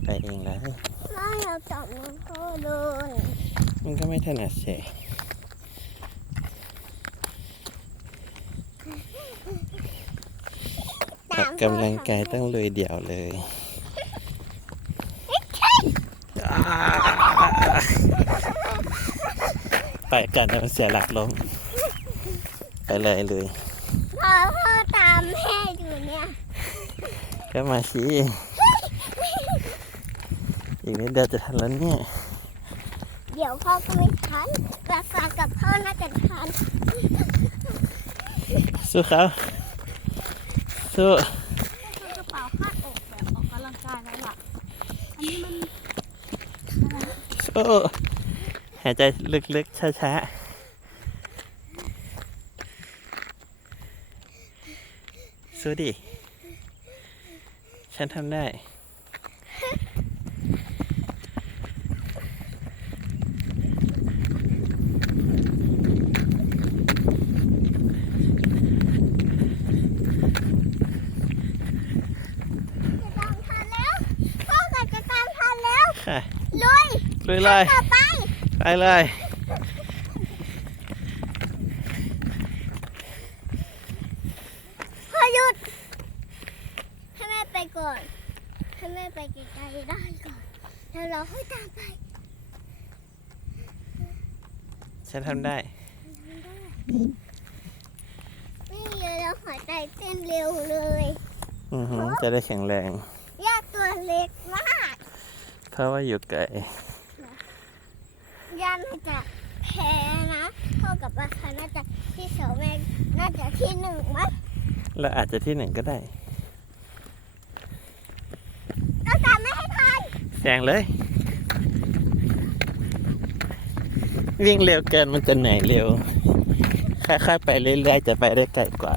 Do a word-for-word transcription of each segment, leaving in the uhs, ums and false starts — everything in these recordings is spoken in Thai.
ไปเองแล้วไม่เราจับมันก็โดนมันก็ไม่ถนัดเสะออกกำลังกายต้องลุยเดี่ยวเลยไปกันเดี๋ยวเสียหลักลงไปเลยเลยพ่อพ่อตามแม่อยู่เนี่ยก็มาชี้อีกนิดเดียวจะทันแล้วเนี่ยเดี๋ยวพ่อก็ไม่ทันรักษากับพ่อน่าจะทันสู้เขาสู้กระเป๋าคาดอกแบบออกกำลังกายแล้วล่ะอันนี้มันสู้หายใจลึกๆช้าๆสู้ดิฉันทำได้ลุยลุยเลยไปไปเลยพอหยุดให้แม่ไปก่อนให้แม่ไปไกลๆได้ก่อนแล้วเราค่อยตามไปฉันทำได้นี่เลยเราหัวใจเต้นเร็วเลยอือหือจะได้แข็งแรงยอดตัวเล็กมากเพราะว่าอยู่ไกลย่าน่าจะแพ้นะพ่อกับป้าค่ะน่าจะที่สองแม่น่าจะที่หนึ่งมั้งเราอาจจะที่หนึ่งก็ได้เราตามไม่ให้ทันแซงเลยวิ่งเร็วเกินมันจะเหนื่อยเร็วค่อยๆไปเรื่อยๆจะไปได้ไกลกว่า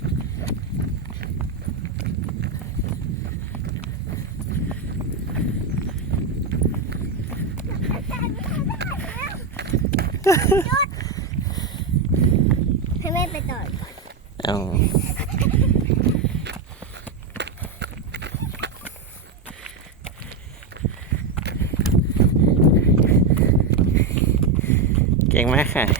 ให้แม่ไปต่อก่อนเอาเก่งมากค่ะ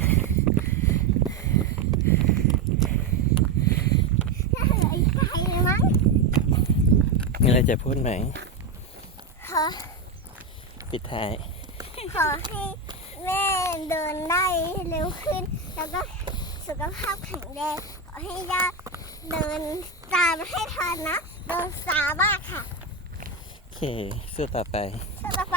มีอะไรจะพูดไหมขอปิดท้ายขอให้แม่เดินได้เร็วขึ้นแล้วก็สุขภาพแข็งแรงขอให้ย่าเดินตามให้ทันนะเดินสามารถค่ะโอเคสู้ต่อไปสู้ต่อ